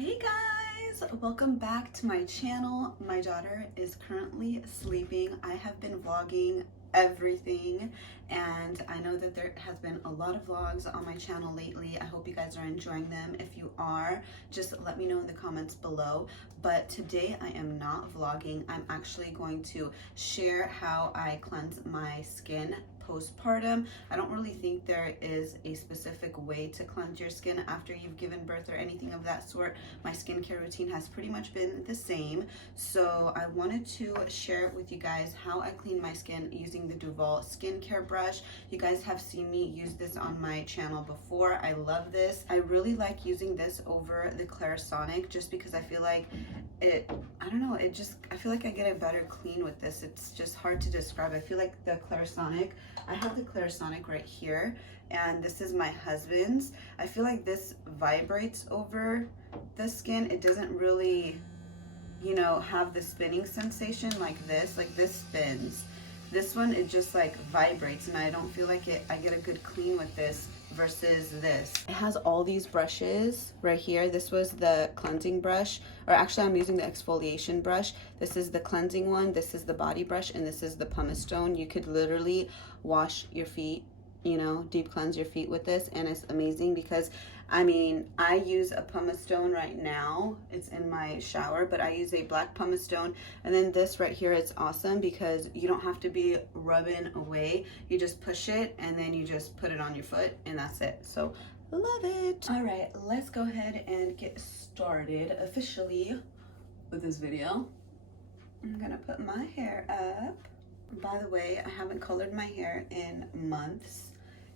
Hey guys, welcome back to my channel. My daughter is currently sleeping. I have been vlogging everything and I know that there has been a lot of vlogs on my channel lately. I hope you guys are enjoying them. If you are, just let me know in the comments below. But today I am not vlogging. I'm actually going to share how I cleanse my skin postpartum. I don't really think there is a specific way to cleanse your skin after you've given birth or anything of that sort. My skincare routine has pretty much been the same. So I wanted to share with you guys how I clean my skin using the Duvolle skincare brush. You guys have seen me use this on my channel before. I love this. I really like using this over the Clarisonic just because I feel like I don't know, I feel like I get a better clean with this. It's just hard to describe. I feel like the Clarisonic, I have the Clarisonic right here, and this is my husband's. I feel like this vibrates over the skin. It doesn't really, you know, have the spinning sensation like this. Like this spins. This one, it just like vibrates, and I don't feel like I get a good clean with this versus this. It has all these brushes right here. This was the cleansing brush, or actually I'm using the exfoliation brush. This is the cleansing one, this is the body brush, and this is the pumice stone. You could literally wash your feet, you know, deep cleanse your feet with this, and it's amazing because I mean, I use a pumice stone right now. It's in my shower, but I use a black pumice stone. And then this right here is awesome because you don't have to be rubbing away. You just push it and then you just put it on your foot and that's it. So love it. All right, let's go ahead and get started officially with this video. I'm gonna put my hair up. By the way, I haven't colored my hair in months.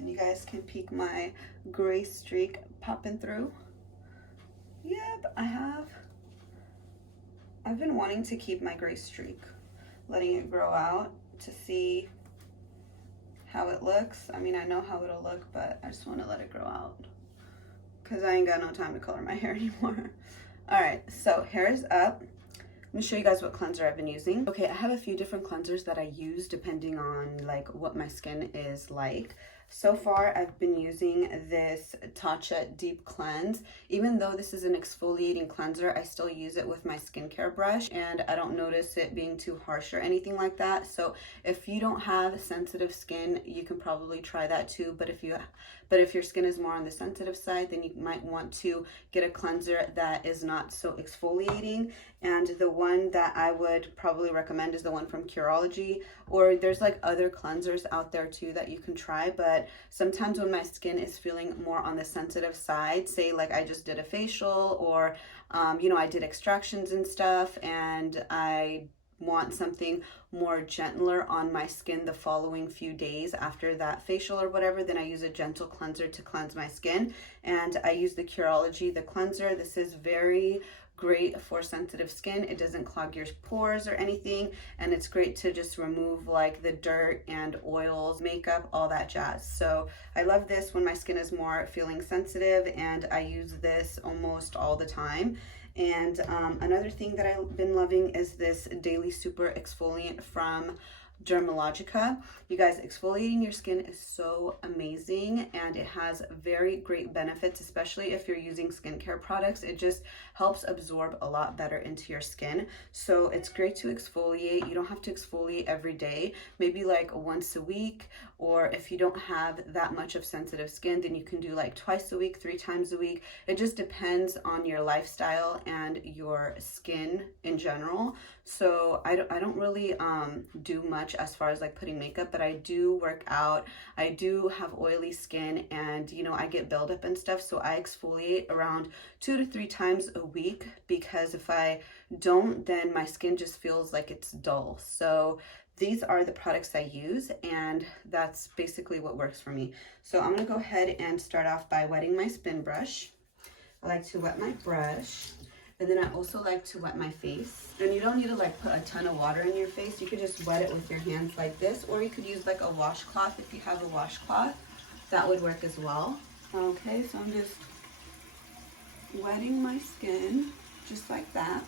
And you guys can peek my gray streak popping through. Yep, I have. I've been wanting to keep my gray streak, letting it grow out to see how it looks. I mean, I know how it'll look, but I just want to let it grow out because I ain't got no time to color my hair anymore. All right, so hair is up. Let me show you guys what cleanser I've been using. Okay, I have a few different cleansers that I use depending on like what my skin is like. So far, I've been using this Tatcha Deep Cleanse. Even though this is an exfoliating cleanser, I still use it with my skincare brush, and I don't notice it being too harsh or anything like that. So if you don't have sensitive skin, you can probably try that too. But if your skin is more on the sensitive side, then you might want to get a cleanser that is not so exfoliating. And the one that I would probably recommend is the one from Curology, or there's like other cleansers out there too that you can try. But sometimes when my skin is feeling more on the sensitive side, say like I just did a facial or, you know, I did extractions and stuff, and I want something more gentler on my skin the following few days after that facial or whatever, then I use a gentle cleanser to cleanse my skin. And I use the Curology, the cleanser. This is very great for sensitive skin. It doesn't clog your pores or anything, and it's great to just remove like the dirt and oils, makeup, all that jazz. So I love this when my skin is more feeling sensitive, and I use this almost all the time. And another thing that I've been loving is this Daily Super Exfoliant from Dermalogica. You guys, exfoliating your skin is so amazing, and it has very great benefits, especially if you're using skincare products. It just helps absorb a lot better into your skin. So it's great to exfoliate. You don't have to exfoliate every day, maybe like once a week, or if you don't have that much of sensitive skin, then you can do like twice a week, 3 times a week. It just depends on your lifestyle and your skin in general. So I don't really do much as far as like putting makeup, but I do work out. I do have oily skin, and you know, I get buildup and stuff, so I exfoliate around 2 to 3 times a week, because if I don't, then my skin just feels like it's dull. So these are the products I use, and that's basically what works for me. So I'm gonna go ahead and start off by wetting my spin brush. I like to wet my brush. And then I also like to wet my face. And you don't need to like put a ton of water in your face. You could just wet it with your hands like this, or you could use like a washcloth if you have a washcloth. That would work as well. Okay, so I'm just wetting my skin just like that.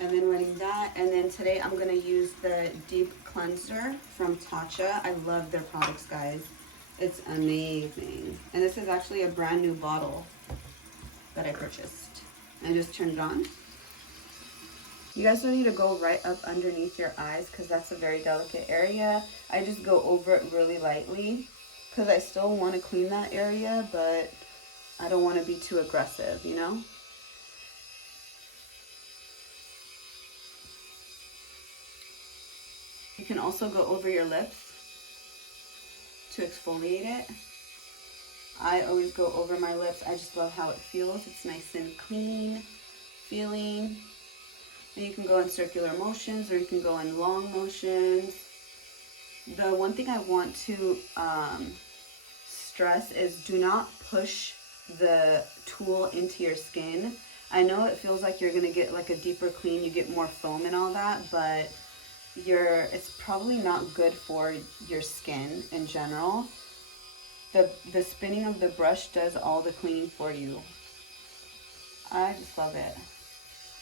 And then wetting that. And then today I'm gonna use the Deep Cleanser from Tatcha. I love their products, guys. It's amazing. And this is actually a brand new bottle that I purchased. and just turn it on. You guys don't need to go right up underneath your eyes because that's a very delicate area. I just go over it really lightly because I still want to clean that area, but I don't want to be too aggressive, you know? You can also go over your lips to exfoliate it. I always go over my lips. I just love how it feels. It's nice and clean feeling. And you can go in circular motions or you can go in long motions. The one thing I want to stress is do not push the tool into your skin. I know it feels like you're gonna get like a deeper clean, you get more foam and all that, but it's probably not good for your skin in general. The spinning of the brush does all the cleaning for you. I just love it.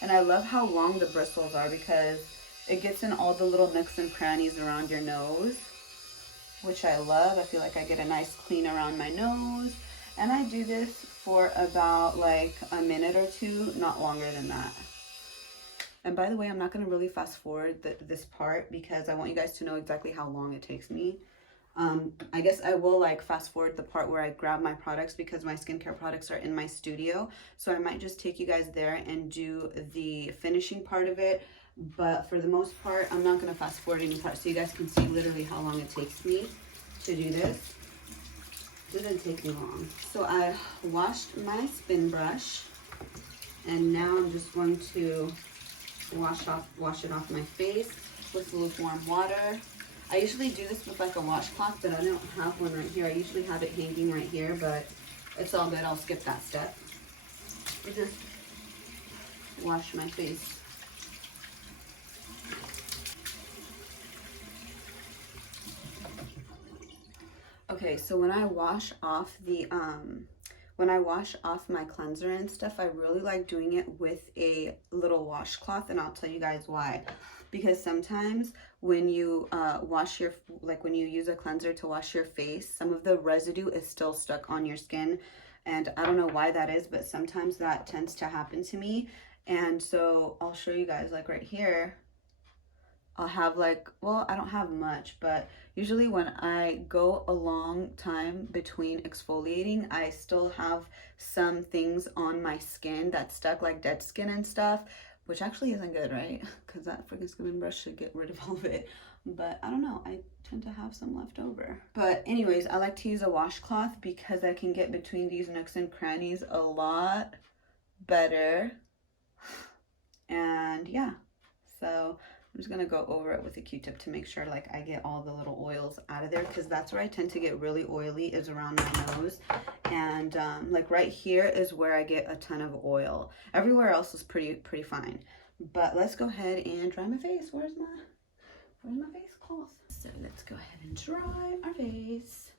And I love how long the bristles are because it gets in all the little nooks and crannies around your nose, which I love. I feel like I get a nice clean around my nose. And I do this for about like a minute or two, not longer than that. And by the way, I'm not going to really fast forward this part because I want you guys to know exactly how long it takes me. I guess I will like fast forward the part where I grab my products because my skincare products are in my studio. So I might just take you guys there and do the finishing part of it. But for the most part, I'm not going to fast forward any part so you guys can see literally how long it takes me to do this. It didn't take me long. So I washed my spin brush and now I'm just going to wash it off my face with lukewarm water. I usually do this with like a washcloth, but I don't have one right here. I usually have it hanging right here, but it's all good. I'll skip that step. I just wash my face. Okay, so when I wash off my cleanser and stuff, I really like doing it with a little washcloth, and I'll tell you guys why. Because sometimes when you when you use a cleanser to wash your face, some of the residue is still stuck on your skin, and I don't know why that is, but sometimes that tends to happen to me. And so I'll show you guys, like right here, I'll have like, well, I don't have much, but usually when I go a long time between exfoliating, I still have some things on my skin that's stuck, like dead skin and stuff, which actually isn't good, right? Because that freaking spin brush should get rid of all of it. But I don't know, I tend to have some left over. But anyways, I like to use a washcloth because I can get between these nooks and crannies a lot better. And yeah, so I'm just gonna go over it with a Q-tip to make sure like I get all the little oils out of there, because that's where I tend to get really oily, is around my nose. And like right here is where I get a ton of oil. Everywhere else is pretty fine. But let's go ahead and dry my face. Where's my face cloth? So let's go ahead and dry our face.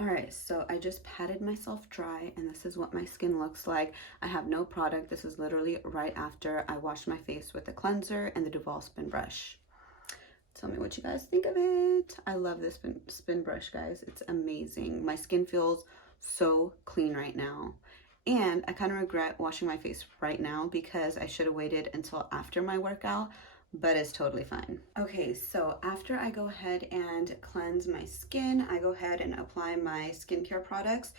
Alright, so I just patted myself dry and this is what my skin looks like. I have no product. This is literally right after I washed my face with the cleanser and the Duvolle spin brush. Tell me what you guys think of it. I love this spin brush, guys. It's amazing. My skin feels so clean right now. And I kind of regret washing my face right now because I should have waited until after my workout, but it's totally fine. Okay, so after I go ahead and cleanse my skin, I go ahead and apply my skincare products.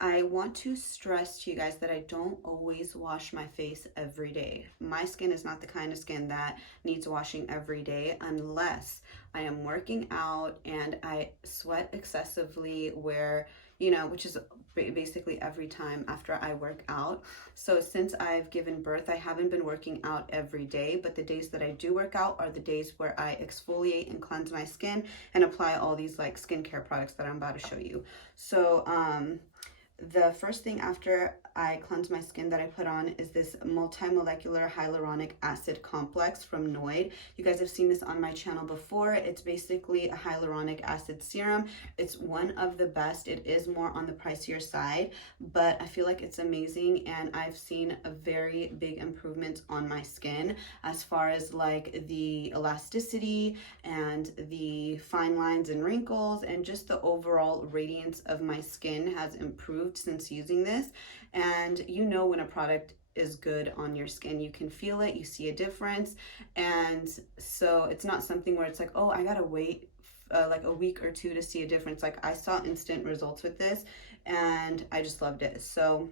I want to stress to you guys that I don't always wash my face every day. My skin is not the kind of skin that needs washing every day unless I am working out and I sweat excessively, where, you know, which is basically every time after I work out. So since I've given birth, I haven't been working out every day, but the days that I do work out are the days where I exfoliate and cleanse my skin and apply all these like skincare products that I'm about to show you. So the first thing after I cleanse my skin that I put on is this multi-molecular hyaluronic acid complex from Noid. You guys have seen this on my channel before. It's basically a hyaluronic acid serum. It's one of the best. It is more on the pricier side, but I feel like it's amazing, and I've seen a very big improvement on my skin as far as like the elasticity and the fine lines and wrinkles, and just the overall radiance of my skin has improved since using this. And you know when a product is good on your skin, you can feel it, you see a difference. And so it's not something where it's like, oh, I gotta wait like a week or two to see a difference. Like, I saw instant results with this and I just loved it. So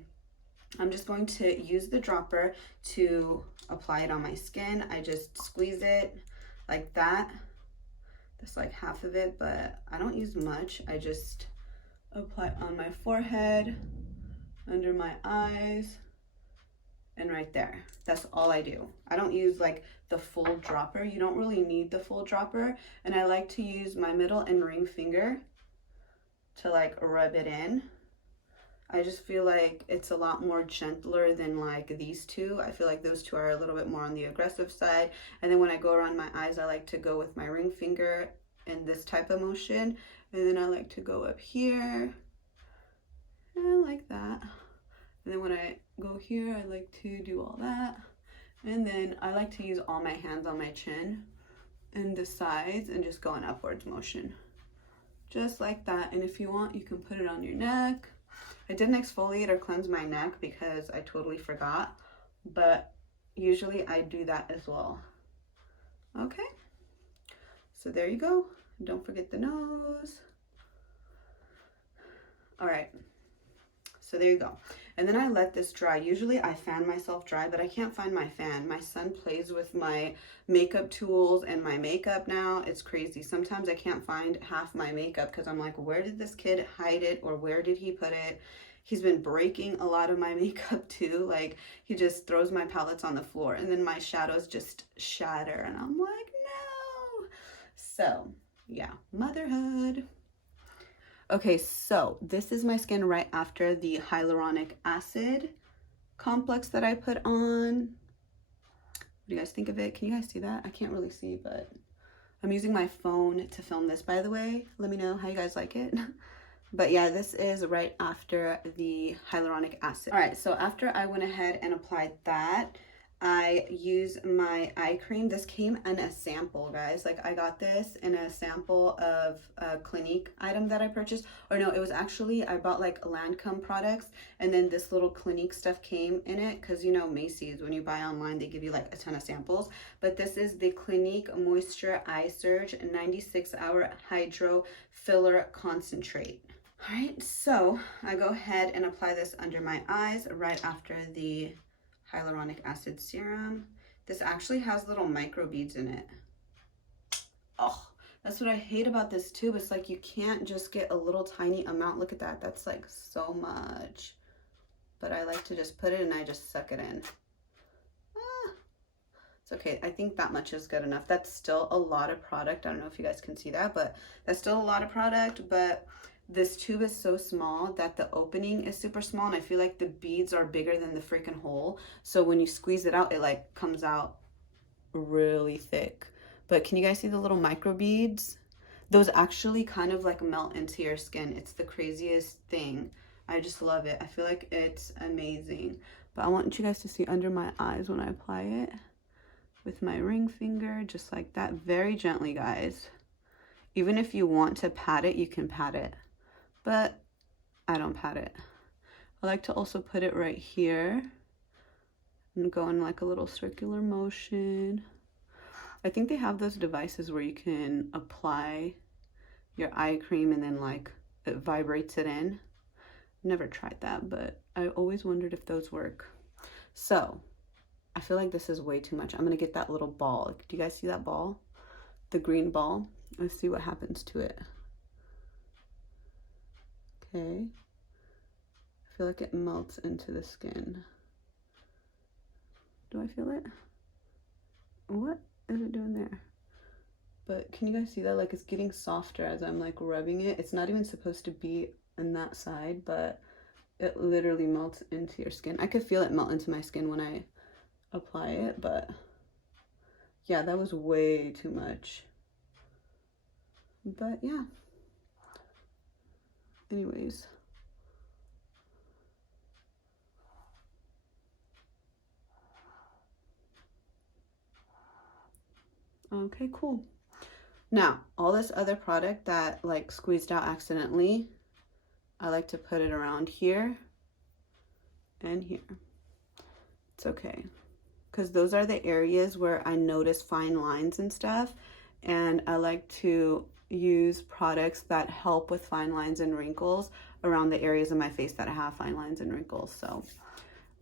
I'm just going to use the dropper to apply it on my skin. I just squeeze it like that. That's like half of it, but I don't use much. I just apply on my forehead, under my eyes, and right there. That's all I do. I don't use like the full dropper. You don't really need the full dropper. And I like to use my middle and ring finger to like rub it in. I just feel like it's a lot more gentler than like these two. I feel like those two are a little bit more on the aggressive side. And then when I go around my eyes, I like to go with my ring finger in this type of motion. And then I like to go up here and like that. And then when I go here, I like to do all that. And then I like to use all my hands on my chin and the sides and just go in upwards motion. Just like that. And if you want, you can put it on your neck. I didn't exfoliate or cleanse my neck because I totally forgot, but usually I do that as well. Okay, so there you go. Don't forget the nose. All right, so there you go. And then I let this dry. Usually I fan myself dry, but I can't find my fan. My son plays with my makeup tools and my makeup now. It's crazy. Sometimes I can't find half my makeup because I'm like, where did this kid hide it, or where did he put it? He's been breaking a lot of my makeup too. Like, he just throws my palettes on the floor and then my shadows just shatter and I'm like, no. So yeah, motherhood. Okay, so this is my skin right after the hyaluronic acid complex that I put on. What do you guys think of it? Can you guys see that? I can't really see, but I'm using my phone to film this, by the way. Let me know how you guys like it. But yeah, this is right after the hyaluronic acid. All right, so after I went ahead and applied that, I use my eye cream. This came in a sample, guys. Like, I got this in a sample of a Clinique item that I purchased. Or no, it was actually, I bought like Lancome products, and then this little Clinique stuff came in it, because you know Macy's, when you buy online, they give you like a ton of samples. But this is the Clinique Moisture Eye Surge 96-Hour Hydro Filler Concentrate. All right, so I go ahead and apply this under my eyes right after the hyaluronic acid serum. This actually has little micro beads in it. Oh, that's what I hate about this tube. It's like you can't just get a little tiny amount. Look at that. That's like so much. But I like to just put it and I just suck it in. It's okay. I think that much is good enough. That's still a lot of product. I don't know if you guys can see that, but that's still a lot of product. But this tube is so small that the opening is super small, and I feel like the beads are bigger than the freaking hole. So when you squeeze it out, it like comes out really thick. But can you guys see the little micro beads? Those actually kind of like melt into your skin. It's the craziest thing. I just love it. I feel like it's amazing. But I want you guys to see under my eyes when I apply it with my ring finger, just like that, very gently, guys. Even if you want to pat it, you can pat it, but I don't pat it. I like to also put it right here and go in like a little circular motion. I think they have those devices where you can apply your eye cream and then like it vibrates it in. Never tried that, but I always wondered if those work. So I feel like this is way too much. I'm gonna get that little ball. Do you guys see that ball? The green ball. Let's see what happens to it. Okay. I feel like it melts into the skin. Do I feel it? What is it doing there? But can you guys see that? Like, it's getting softer as I'm like rubbing it. It's not even supposed to be on that side, but it literally melts into your skin. I could feel it melt into my skin when I apply it, but yeah, that was way too much. But yeah. Anyways. Okay, cool. Now, all this other product that like squeezed out accidentally, I like to put it around here and here. It's okay, because those are the areas where I notice fine lines and stuff, and I like to use products that help with fine lines and wrinkles around the areas of my face that have fine lines and wrinkles. So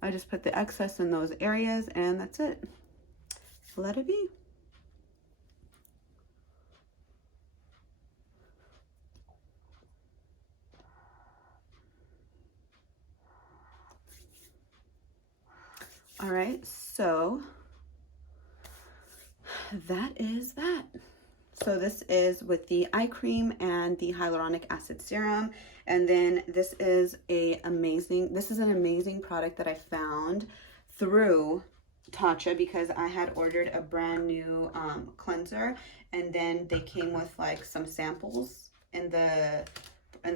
I just put the excess in those areas, and that's it. Let it be. All right, so that is that. So this is with the eye cream and the hyaluronic acid serum. And then this is an amazing product that I found through Tatcha, because I had ordered a brand new cleanser, and then they came with like some samples in the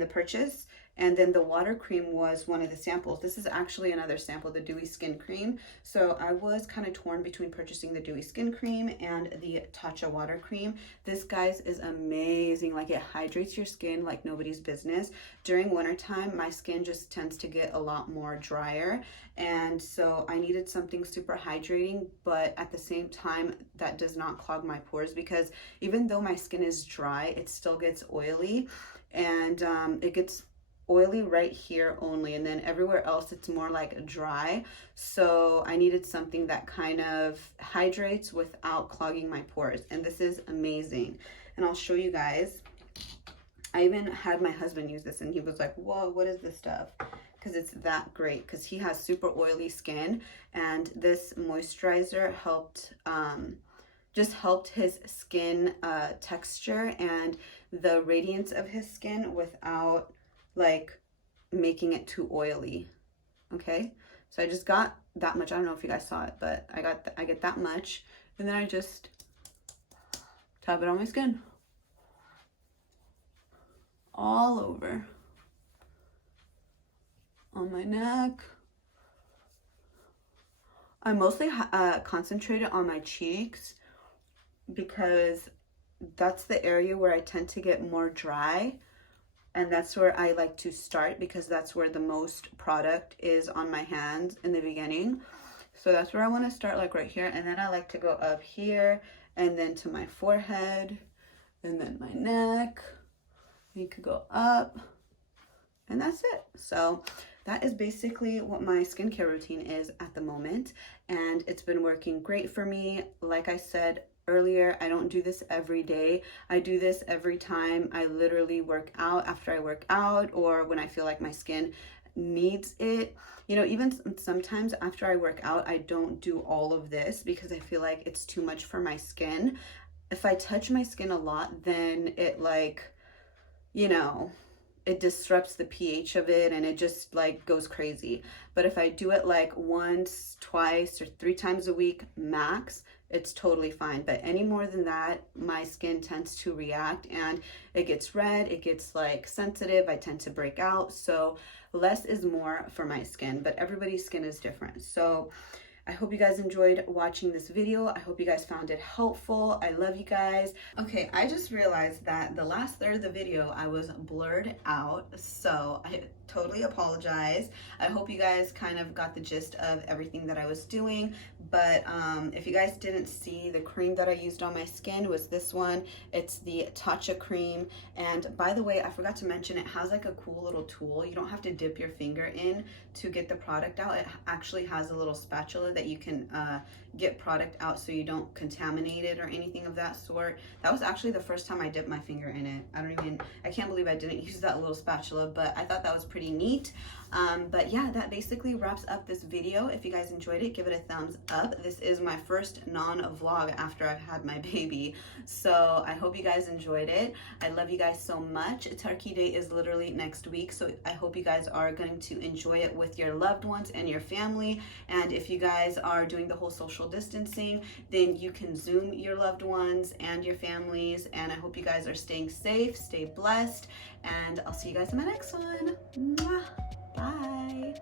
purchase. And then the water cream was one of the samples. This is actually another sample, the Dewy Skin Cream. So I was kind of torn between purchasing the Dewy Skin Cream and the Tatcha water cream. This, guys, is amazing. Like, it hydrates your skin like nobody's business. During wintertime, my skin just tends to get a lot more drier. And so I needed something super hydrating, but at the same time, that does not clog my pores, because even though my skin is dry, it still gets oily. And it gets oily right here only, and then everywhere else it's more like dry. So I needed something that kind of hydrates without clogging my pores, and this is amazing. And I'll show you guys. I even had my husband use this, and he was like, whoa, what is this stuff? Because it's that great, because he has super oily skin, and this moisturizer helped just helped his skin texture and the radiance of his skin without like making it too oily. Okay, so I just got that much. I don't know if you guys saw it, but I get that much, and then I just tap it on my skin all over, on my neck. I mostly concentrated on my cheeks, because that's the area where I tend to get more dry. And that's where I like to start, because that's where the most product is on my hands in the beginning. So that's where I want to start, like right here. And then I like to go up here, and then to my forehead, and then my neck. You could go up, and that's it. So that is basically what my skincare routine is at the moment. And it's been working great for me. Like I said earlier, I don't do this every day. I do this every time I literally work out, after I work out, or when I feel like my skin needs it. You know, even sometimes after I work out, I don't do all of this, because I feel like it's too much for my skin. If I touch my skin a lot, then it, like, you know, it disrupts the pH of it, and it just like goes crazy. But if I do it like once, twice, or 3 times a week max, it's totally fine. But any more than that, my skin tends to react, and it gets red, it gets like sensitive, I tend to break out. So less is more for my skin, but everybody's skin is different. So I hope you guys enjoyed watching this video. I hope you guys found it helpful. I love you guys. Okay, I just realized that the last third of the video I was blurred out, so I totally apologize. I hope you guys kind of got the gist of everything that I was doing. But if you guys didn't see, the cream that I used on my skin was this one. It's the Tatcha cream. And by the way, I forgot to mention, it has like a cool little tool. You don't have to dip your finger in to get the product out. It actually has a little spatula that you can get product out, so you don't contaminate it or anything of that sort. That was actually the first time I dipped my finger in it. I can't believe I didn't use that little spatula, but I thought that was pretty neat. But yeah, that basically wraps up this video. If you guys enjoyed it, give it a thumbs up. This is my first non-vlog after I've had my baby. So I hope you guys enjoyed it. I love you guys so much. Turkey Day is literally next week. So I hope you guys are going to enjoy it with your loved ones and your family. And if you guys are doing the whole social distancing, then you can Zoom your loved ones and your families. And I hope you guys are staying safe, stay blessed, and I'll see you guys in my next one. Mwah. Bye.